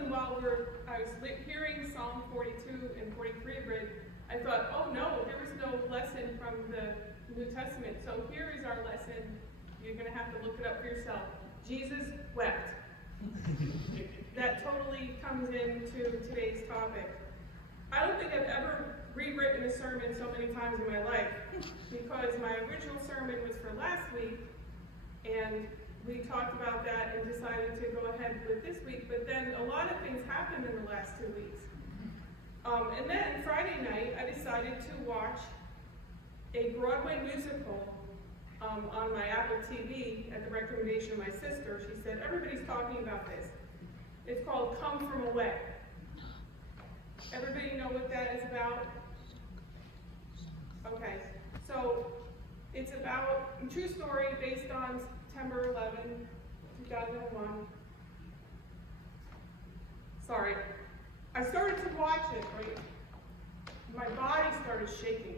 sudden, while I was hearing Psalm 42 and 43 read, I thought, oh no, there was no lesson from the New Testament. So here is our lesson. You're going to have to look it up for yourself. Jesus wept. That totally comes into today's topic. I don't think I've ever rewritten a sermon so many times in my life, because my original sermon was for last week, and we talked about that and decided to go ahead with this week, but then a lot of things happened in the last 2 weeks. And then Friday night, I decided to watch a Broadway musical on my Apple TV at the recommendation of my sister. She said, everybody's talking about this. It's called Come From Away. Everybody know what that is about? Okay, so it's about a true story based on September 11, 2001. Sorry. I started to watch it, right? My body started shaking.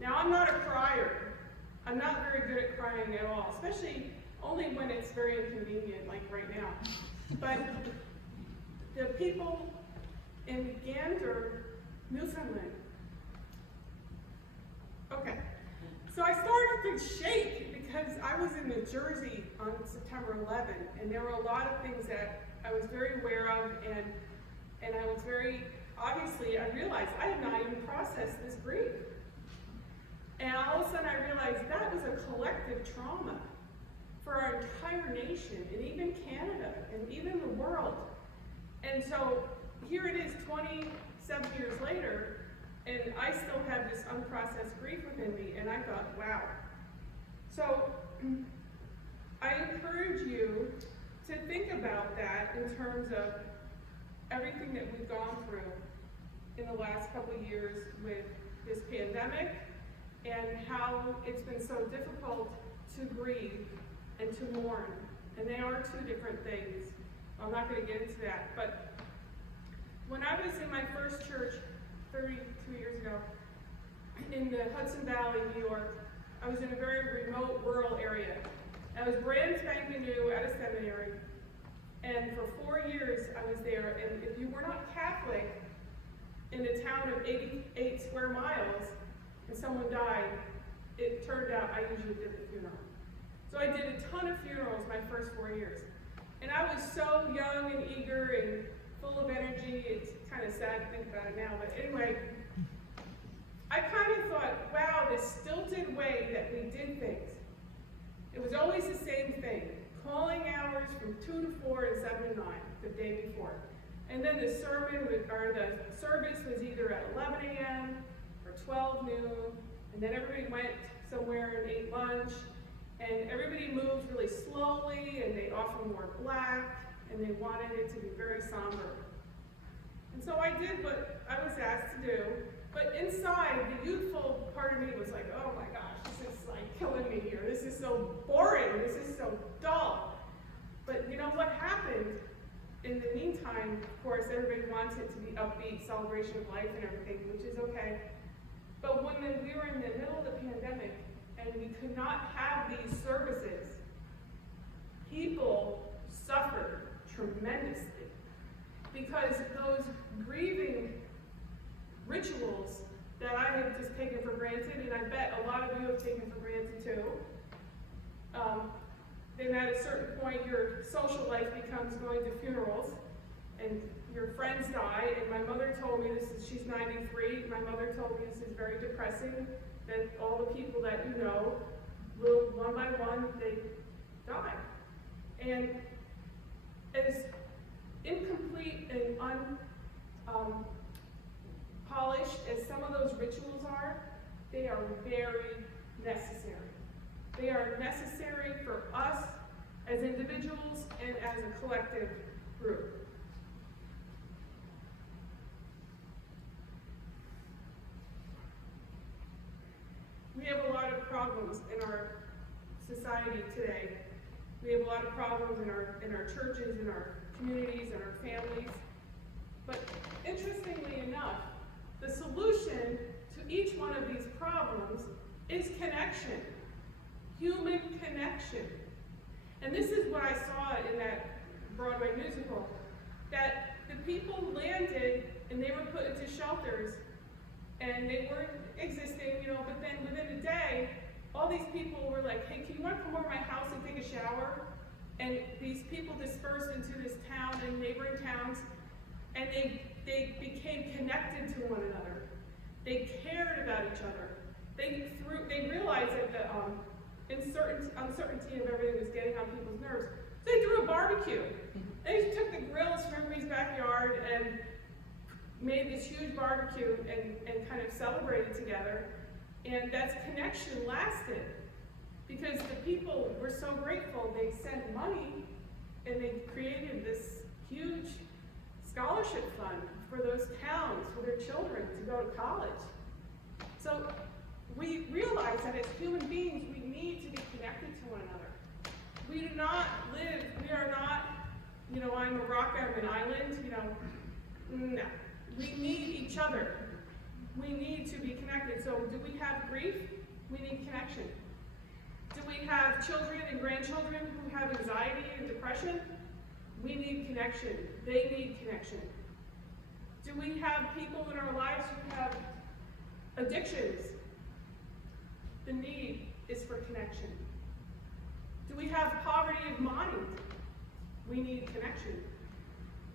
Now, I'm not a crier. I'm not very good at crying at all, especially only when it's very inconvenient, like right now. But the people in Gander, Newfoundland. Okay, so I started to shake because I was in New Jersey on September 11, and there were a lot of things that I was very aware of, and I was very, obviously, I realized I had not even processed this grief. And all of a sudden I realized that was a collective trauma for our entire nation, and even Canada, and even the world. And so here it is 27 years later, and I still have this unprocessed grief within me, and I thought, wow. So I encourage you to think about that in terms of everything that we've gone through in the last couple of years with this pandemic, and how it's been so difficult to grieve and to mourn. And they are two different things. I'm not going to get into that. But when I was in my first church 32 years ago in the Hudson Valley, New York, I was in a very remote rural area. I was brand spanking new at a seminary. And for 4 years I was there. And if you were not Catholic in a town of 88 square miles, and someone died, it turned out I usually did the funeral. So I did a ton of funerals my first 4 years. And I was so young and eager and full of energy. It's kind of sad to think about it now, but anyway, I kind of thought, wow, this stilted way that we did things. It was always the same thing. Calling hours from 2 to 4 and 7 to 9 the day before. And then the sermon, or the service was either at 11 a.m. or 12 noon, and then everybody went somewhere and ate lunch, and everybody moved really slowly, and they often wore black, and they wanted it to be very somber. And so I did what I was asked to do, but inside, the youthful part of me was like, oh my gosh, this is like killing me here. This is so boring, this is so dull. But you know what happened? In the meantime, of course, everybody wants it to be upbeat, celebration of life and everything, which is okay. But when we were in the middle of the pandemic and we could not have these services, people suffered tremendously because those grieving rituals that I had just taken for granted, and I bet a lot of you have taken for granted too, then at a certain point your social life becomes going to funerals, and your friends die, and my mother told me she's 93, my mother told me this is very depressing, that all the people that you know, will one by one, they die. And as incomplete and unpolished as some of those rituals are, they are very necessary. They are necessary for us as individuals and as a collective group. We have a lot of problems in our society today. We have a lot of problems in our churches, in our communities, in our families. But interestingly enough, the solution to each one of these problems is connection. Human connection. And this is what I saw in that Broadway musical. that the people landed and they were put into shelters and they weren't existing, but then within a day, all these people were like, hey, can you want to come over to my house and take a shower? And these people dispersed into this town and neighboring towns, and they became connected to one another. They cared about each other. They realized that the uncertainty of everything was getting on people's nerves. So they threw a barbecue. They took the grills from everybody's backyard and made this huge barbecue and kind of celebrated together. And that connection lasted because the people were so grateful. They sent money and they created this huge scholarship fund for those towns, for their children to go to college. So we realize that as human beings, we need to be connected to one another. We do not live, we are not, I'm a rock, I'm an island, no. We need each other. We need to be connected. So do we have grief? We need connection. Do we have children and grandchildren who have anxiety and depression? We need connection. They need connection. Do we have people in our lives who have addictions? The need is for connection. Do we have poverty of mind? We need connection.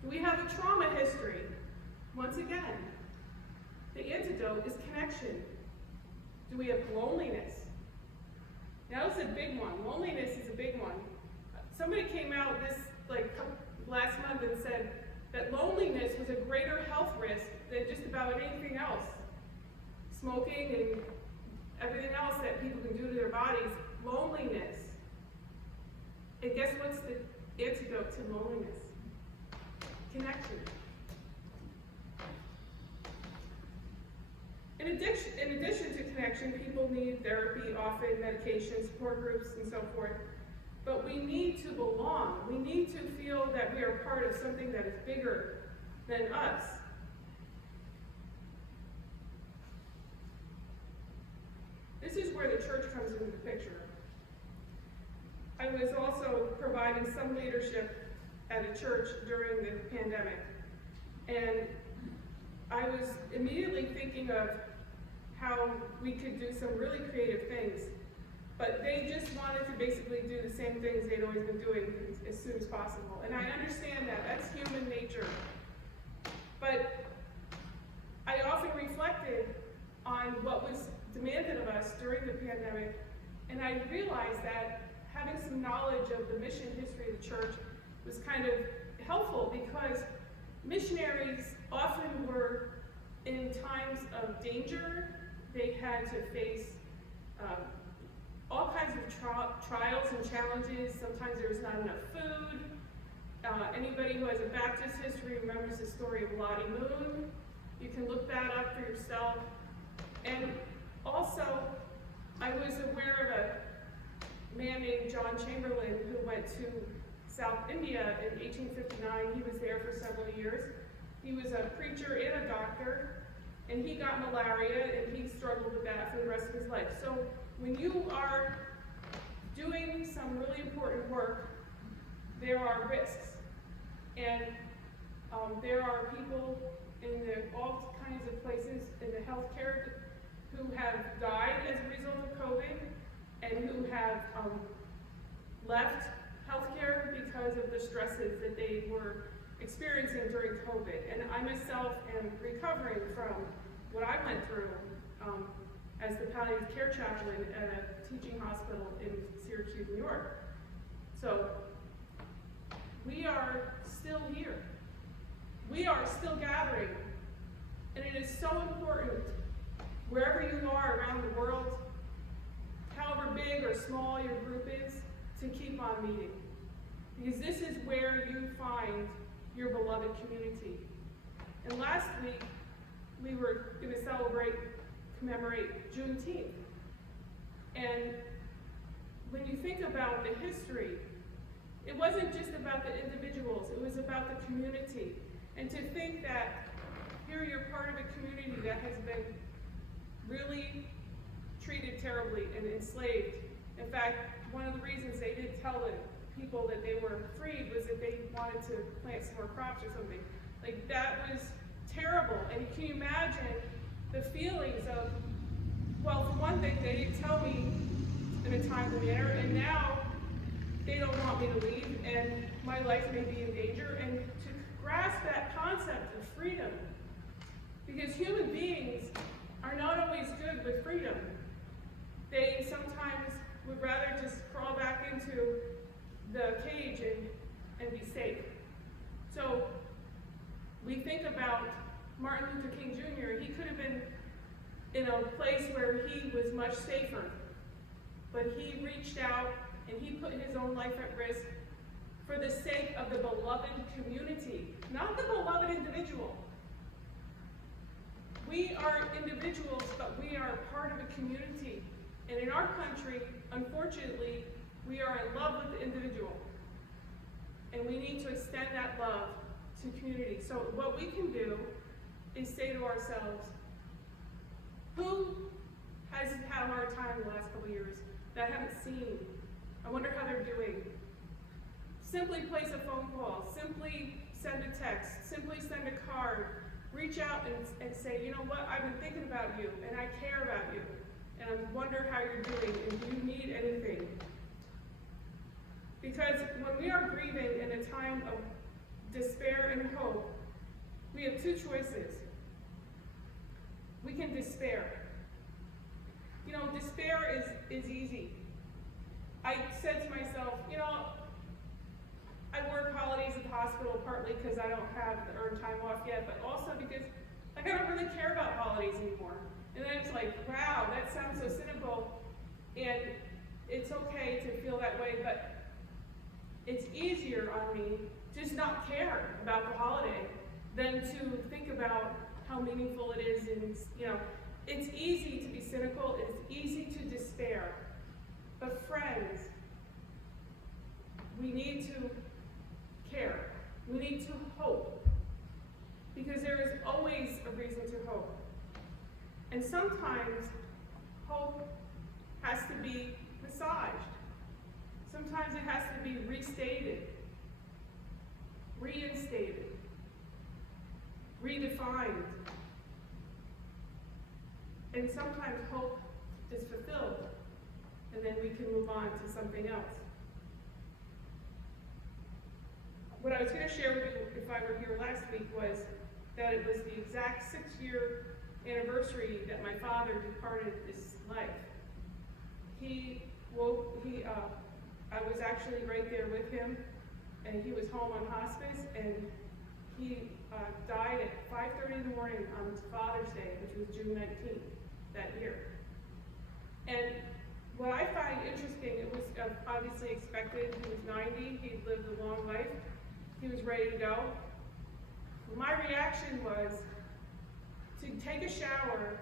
Do we have a trauma history? Once again, the antidote is connection. Do we have loneliness? Now it's a big one. Loneliness is a big one. Somebody came out last month and said that loneliness was a greater health risk than just about anything else. Smoking and everything else that people can do to their bodies. Loneliness. And guess what's the antidote to loneliness? Connection. In addition to connection, people need therapy, often medication, support groups, and so forth. But we need to belong. We need to feel that we are part of something that is bigger than us. This is where the church comes into the picture. I was also providing some leadership at a church during the pandemic. And I was immediately thinking of how we could do some really creative things, but they just wanted to basically do the same things they'd always been doing as soon as possible. And I understand that, that's human nature. But I often reflected on what was demanded of us during the pandemic, and I realized that having some knowledge of the mission history of the church was kind of helpful, because missionaries often were in times of danger. They had to face all kinds of trials and challenges. Sometimes there was not enough food. Anybody who has a Baptist history remembers the story of Lottie Moon. You can look that up for yourself. And also, I was aware of a man named John Chamberlain who went to South India in 1859. He was there for several years. He was a preacher and a doctor, and he got malaria, and he struggled with that for the rest of his life. So when you are doing some really important work, there are risks. And there are people in all kinds of places in the healthcare who have died as a result of COVID, and who have left healthcare because of the stresses that they were experiencing during COVID. And I myself am recovering from what I went through as the palliative care chaplain at a teaching hospital in Syracuse, New York. So we are still here. We are still gathering. And it is so important, wherever you are around the world, however big or small your group is, to keep on meeting. Because this is where you find your beloved community. And last week, we were going to commemorate Juneteenth. And when you think about the history, it wasn't just about the individuals, it was about the community. And to think that here you're part of a community that has been really treated terribly and enslaved. In fact, one of the reasons they didn't tell the people that they were freed was that they wanted to plant some more crops or something. Like, that was terrible. And can you imagine the feelings of, well, for one thing, they didn't tell me in a timely manner, and now they don't want me to leave, and my life may be in danger. And to grasp that concept of freedom, because human beings are not always good with freedom. They sometimes would rather just crawl back into the cage and be safe. So we think about Martin Luther King Jr. He could have been in a place where he was much safer, but he reached out and he put his own life at risk for the sake of the beloved community, not the beloved individual. We are individuals, but we are part of a community. And in our country, unfortunately, we are in love with the individual. And we need to extend that love to community. So what we can do is say to ourselves, who has had a hard time in the last couple of years that I haven't seen? I wonder how they're doing. Simply place a phone call, simply send a text, simply send a card, reach out and say, you know what, I've been thinking about you, and I care about you, and I wonder how you're doing, and do you need anything? Because when we are grieving in a time of despair and hope, we have two choices. We can despair. You know, despair is easy. I said to myself, you know, I work holidays at the hospital partly because I don't have the earned time off yet, but also because I don't really care about holidays anymore. And then it's like, wow, that sounds so cynical, and it's okay to feel that way, but it's easier on me to just not care about the holiday than to think about how meaningful it is. And, you know, it's easy to be cynical, it's easy to despair. But friends, we need to care. We need to hope. Because there is always a reason to hope. And sometimes hope has to be massaged. Sometimes it has to be restated, reinstated, redefined. And sometimes hope is fulfilled, and then we can move on to something else. What I was going to share with you if I were here last week was that it was the exact 6-year anniversary that my father departed this life. I was actually right there with him, and he was home on hospice, and he died at 5:30 in the morning on Father's Day, which was June 19th that year. And what I find interesting, it was obviously expected. He was 90, he'd lived a long life, he was ready to go. My reaction was to take a shower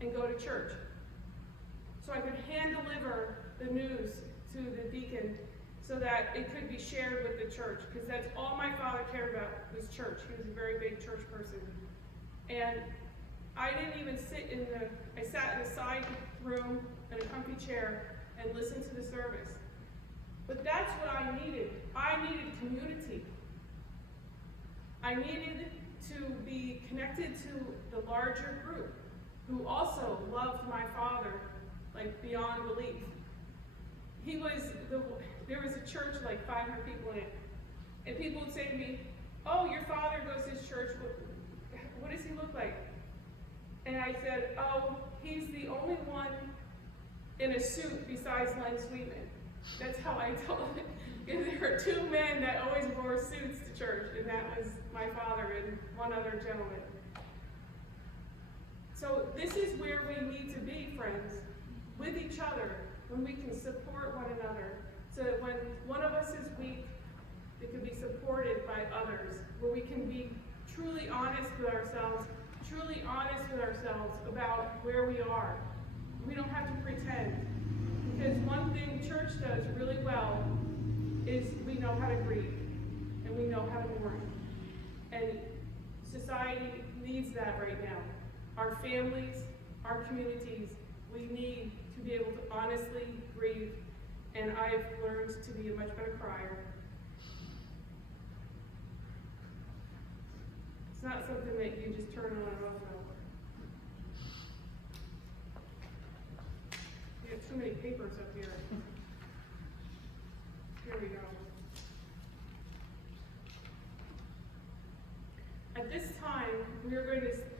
and go to church so I could hand deliver the news to the deacon so that it could be shared with the church, because that's all my father cared about was church. He was a very big church person. And I didn't even I sat in a side room in a comfy chair and listened to the service. But that's what I needed. I needed community. I needed to be connected to the larger group who also loved my father, like beyond belief. There was a church like 500 people in it, and people would say to me, "Oh, your father goes to his church. What does he look like?" And I said, "Oh, he's the only one in a suit besides Len Sweetman." That's how I told it. Because there were two men that always wore suits to church, and that was my father and one other gentleman. So this is where we need to be, friends, with each other, when we can support one another, so that when one of us is weak, it can be supported by others, where we can be truly honest with ourselves about where we are. We don't have to pretend, because one thing church does really well is we know how to grieve, and we know how to mourn. And society needs that right now. Our families, our communities, we need to be able to honestly grieve, and I've learned to be a much better crier. It's not something that you just turn on and off and over. We have too many papers up here. Here we go. At this time, we are going to